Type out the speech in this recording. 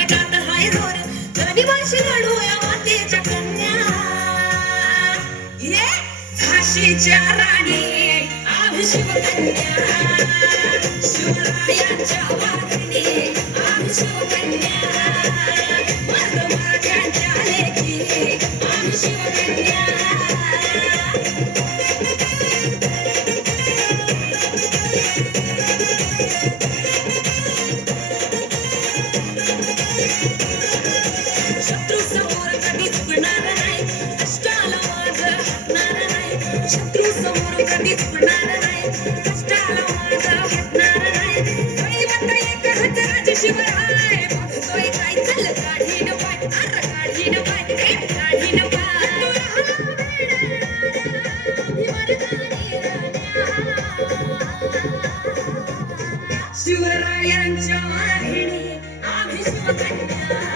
प्रगटात हाय जोर रनिवाशी लढूया मातेच्या कन्या ये झाशीच्या राणी आम्ही शिवकन्या शिवरायांच्या वाघिणी आम्ही शिवकन्या मराठ्यांच्या लेकी आम्ही शिवकन्या शत्रु समोर कधी झुकणार नाही कष्टाला माझं हटणार नाही शत्रु समोर कधी झुकणार नाही कष्टाला माझं हटणार नाही दैवत एक हजराज शिवराय बघतोय काय चल काढीन पाय अर काढीन पाय काढीन पाय शिवरायांच्या वाहिनी आम्ही शिवकन्या